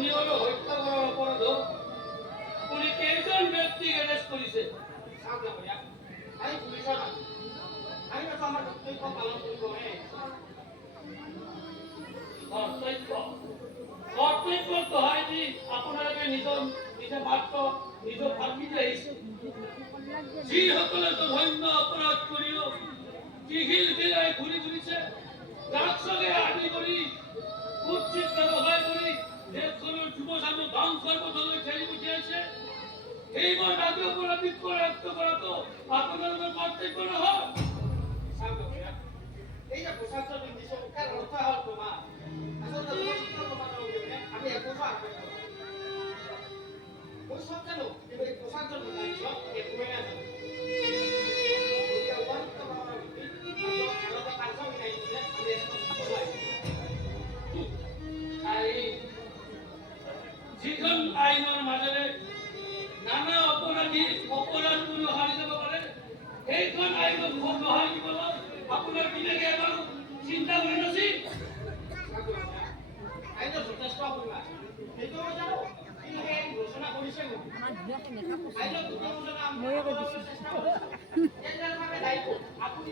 নিয়ৰ হত্যা কৰাৰ অপৰাধত পুলিচ কেইজন ব্যক্তিক এৰেষ্ট কৰিছে? চাওক না ভৈয়া, আমি পুলিচৰ মানুহ, আমি মাত্ৰ আমাৰ কৰ্তব্য পালন কৰিবহে। কৰ্তব্য হয় যি আপোনালোকে নিজে মাত্ৰ নিজৰ ভাবি আহিছে। যিসকলে জঘন্য অপৰাধ কৰিও টিঘিল গিলাই ঘূৰি ফুৰিছে, ড্ৰাগছকে আদি কৰি কুৎসিত ব্যৱসায় কৰি দেশখনৰ যুৱচামক ধ্বংসৰ পথলৈ ঠেলি পঠিয়াইছে, এইবোৰ দাবী অপৰাধী কৰায়ত্ব কৰাটো আপোনালোকৰ কৰ্তব্য নহয়। চাওক না ভৈয়া, এই যে প্ৰশাসন দিছো ইয়াৰ অৰ্থ হ'ল প্ৰমাণ। আচলতে প্ৰমাণৰ অবিহনে আমি একো আগবাঢ়িব নোৱাৰোঁ। মই চব জানো, কিন্তু এই প্ৰশাসন একোৱে নাজানো। এতিয়া উপযুক্ত প্ৰমাণৰ ভিত্তিত আদালতে কাৰ্য বিনাই দিছে, আমি একদম যিখন আইনৰ মাজেৰে নানা অপৰাধীৰ অপৰাধ কৰি হাৰি যাব পাৰে, সেইখন আইনক সহায় দিবলৈ আপোনাৰ বিবেকে এবাৰ চিন্তা কৰি নাছিল? আইনৰ যথেষ্ট পৰিমাণ সেইটো মই জানো, কিন্তু সেই আইন ঘোষণা কৰিছে মোক আইনত চেষ্টা কৰিছে। আপুনি